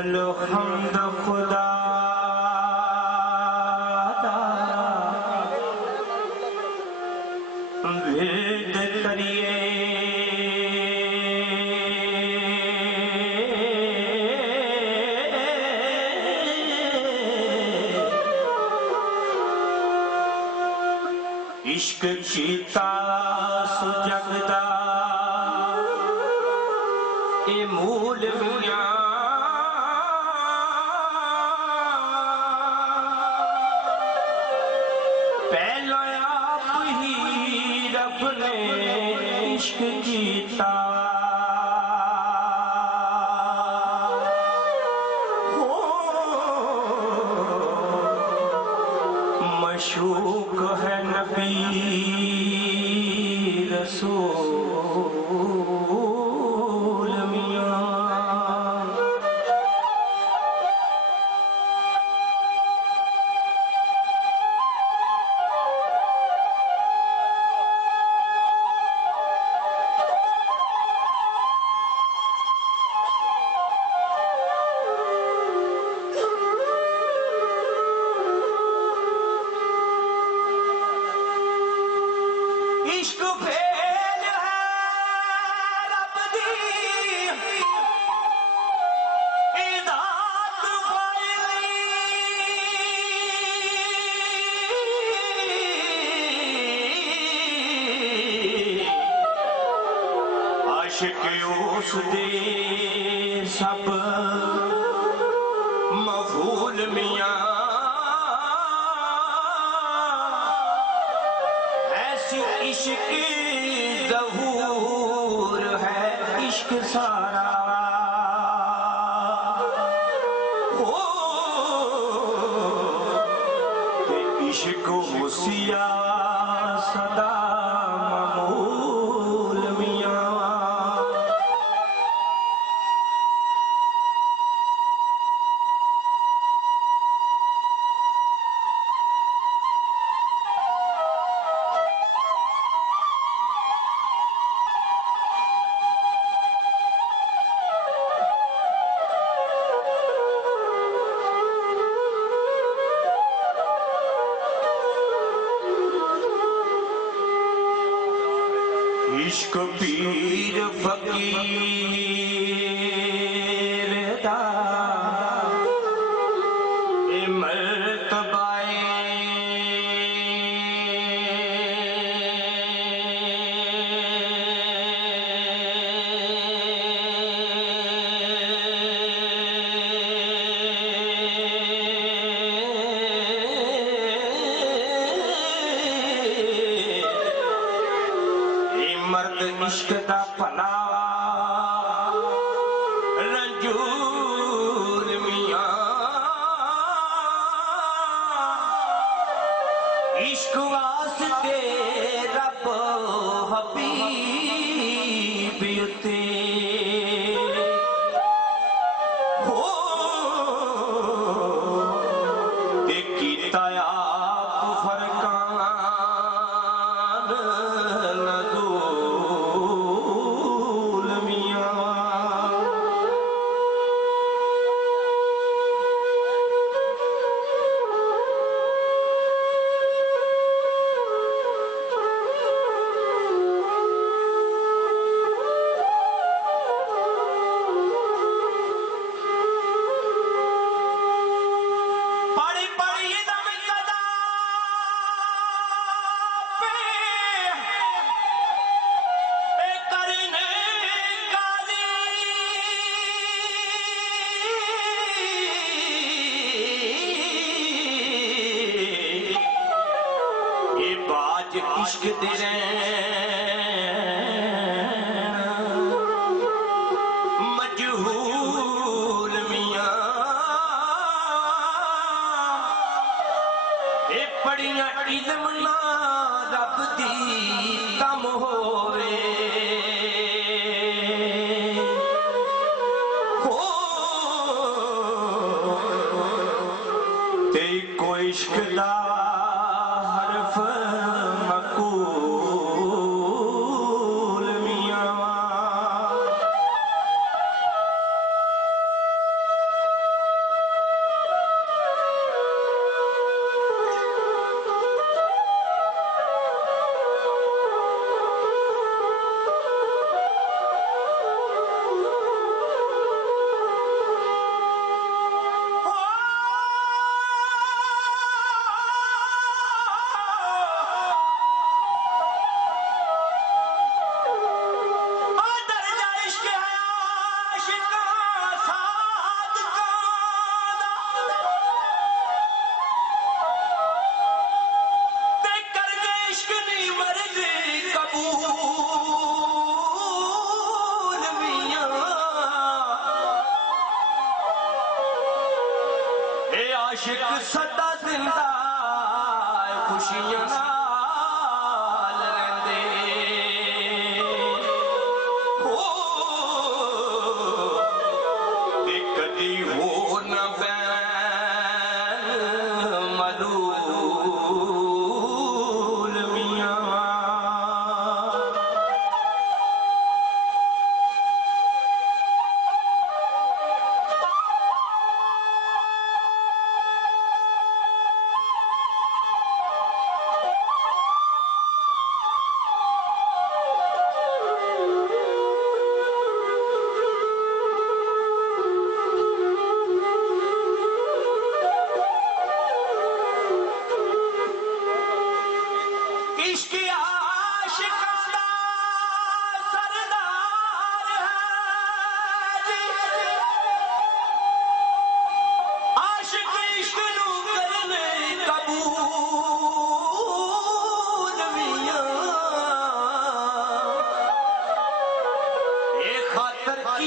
बोलो हमद खुदा वेद करिए इश्क कीता सुजगदा ए मूल मियां पहला आप ही रब ने इश्क कीता मशूक है नबी रसूल मियां इश्क फेल है रब दी इदात वाली आशिक उस दे सब मफूल मियां इश्क ज़हूर है इश्क सारा हो इश्क मुसिया सदा ममूल मियां इश्क पीर फकीर दा ए मर्तबाए मर्द इश्क दा भला रंजूर मियां इश्क वास्ते रब हबीब उते हो ते कीता आप फरकान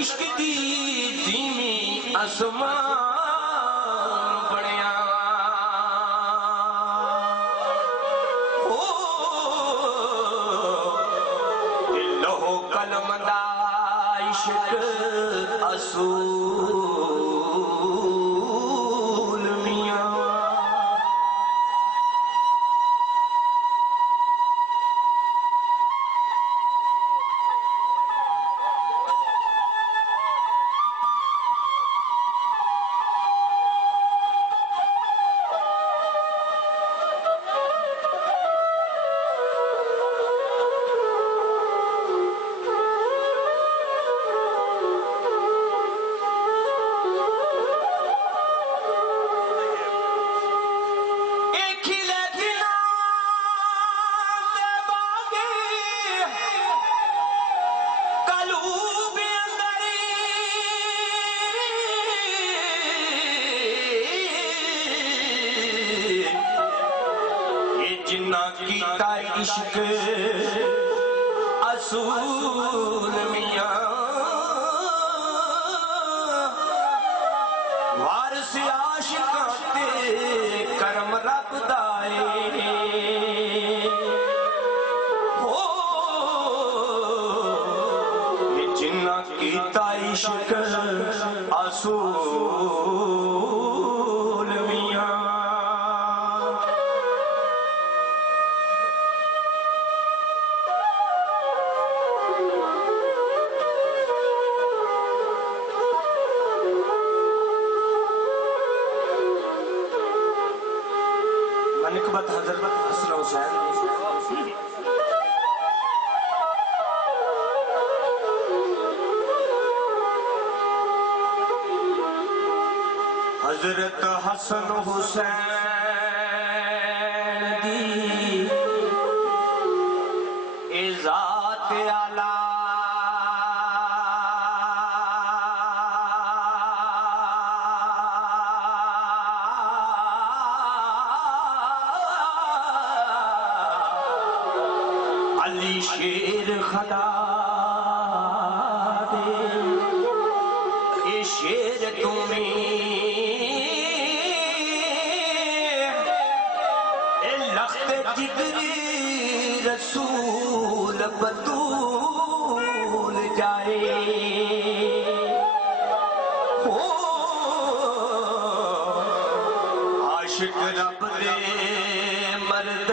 इश्क दी धीमी आसमान बनया ओ लोहो कलम दा इश्क असूल मियां कीता इश्क असूल मियां वारिस आशिकां ते करम रब दा ओ जिन्ना कीता इश्क असूल मियां निकबत हजरत हसन हुसैन हजरत हसन हुसैन दी इज़ात आला अली शेर खदा दे ए शेर तुम्हें ए लख्त जिगरी रसूल बतूल जाए ओ आशिक रब दे मर्द